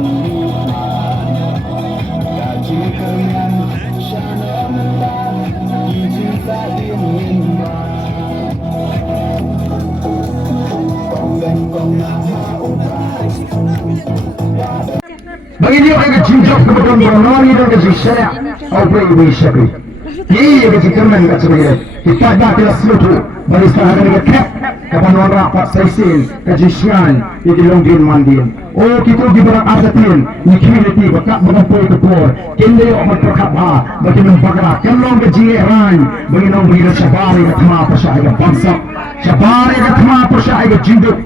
Bagi dia akan cinjok kepada orang ini dan kasih syariat apa ibu syakri. Ia kasih kerman kat sebagai kita dah kelas seluruh bagi sahaja dengan kap kapan orang rapat saisin kajisyan ini longin mandin. Oh kita diberak asatin nikmati bakat mengapai kepor kende amat perkabha bagi membakar kelong kejiran bagi nong bagi syabari katma pasai bangsa syabari katma pasai jinduk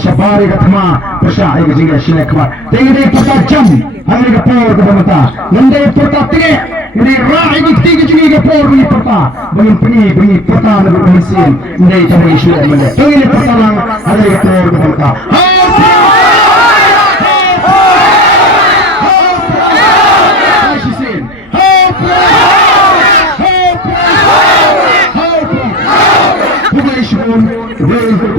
syabari katma pasai jingga silekmat tengde pertajam hari kepor kepamata nende pertatige ini rai dikti jingi kepor bagi perta bagi perta lebih mesin nende cari isu mende tengde pertalang hari kepor kepamata very good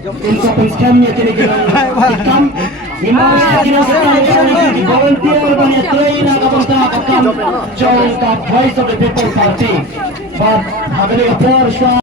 Insa penskemnya jadi kita Imamnya kita sekarang di volunteer banyak train akan kita join the voice of the people party. But having a poor